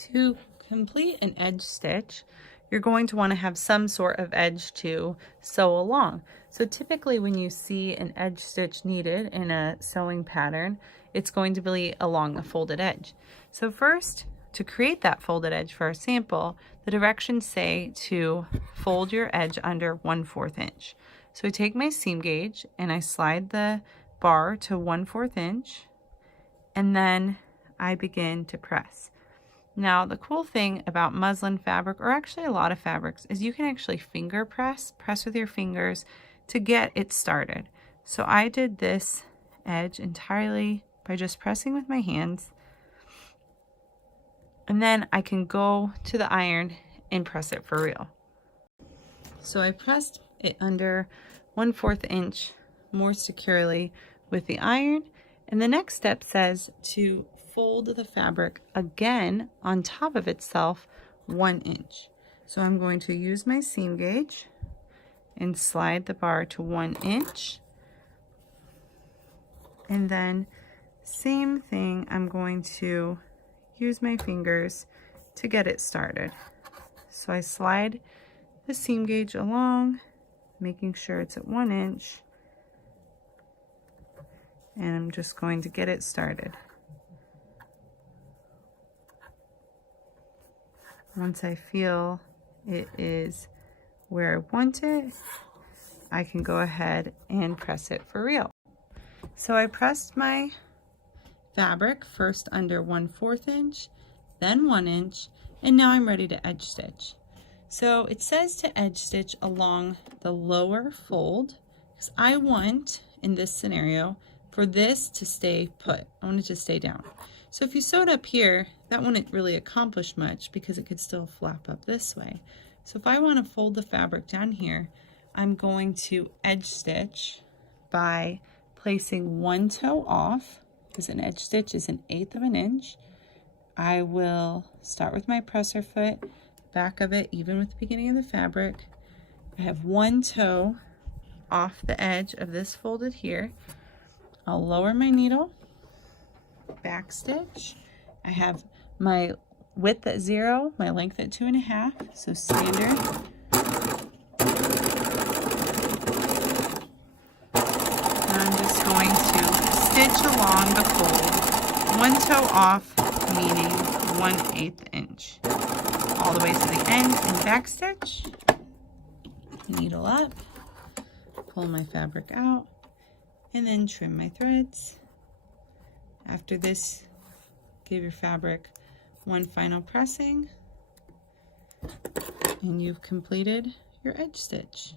To complete an edge stitch, you're going to want to have some sort of edge to sew along. So typically when you see an edge stitch needed in a sewing pattern, it's going to be along a folded edge. So first, to create that folded edge for our sample, the directions say to fold your edge under 1/4 inch. So I take my seam gauge and I slide the bar to 1/4 inch, and then I begin to press. Now, the cool thing about muslin fabric, or actually a lot of fabrics, is you can actually finger press with your fingers to get it started. So I did this edge entirely by just pressing with my hands, and then I can go to the iron and press it for real. So I pressed it under 1/4 inch more securely with the iron, and the next step says to fold the fabric again on top of itself 1 inch. So I'm going to use my seam gauge and slide the bar to 1 inch, and then same thing, I'm going to use my fingers to get it started. So I slide the seam gauge along, making sure it's at 1 inch, and I'm just going to get it started. Once I feel it is where I want it, I can go ahead and press it for real. So I pressed my fabric first under 1/4 inch, then 1 inch, and now I'm ready to edge stitch. So it says to edge stitch along the lower fold, because I want, in this scenario, for this to stay put. I want it to stay down. So if you sewed up here, that wouldn't really accomplish much because it could still flap up this way. So if I want to fold the fabric down here, I'm going to edge stitch by placing one toe off, because an edge stitch is 1/8 of an inch. I will start with my presser foot, back of it even with the beginning of the fabric. I have one toe off the edge of this folded here. I'll lower my needle, back stitch. I have my width at 0, my length at 2.5, so standard. And I'm just going to stitch along the fold, one toe off, meaning 1/8 inch, all the way to the end, and back stitch, needle up, pull my fabric out, and then trim my threads. After this, give your fabric one final pressing, and you've completed your edge stitch.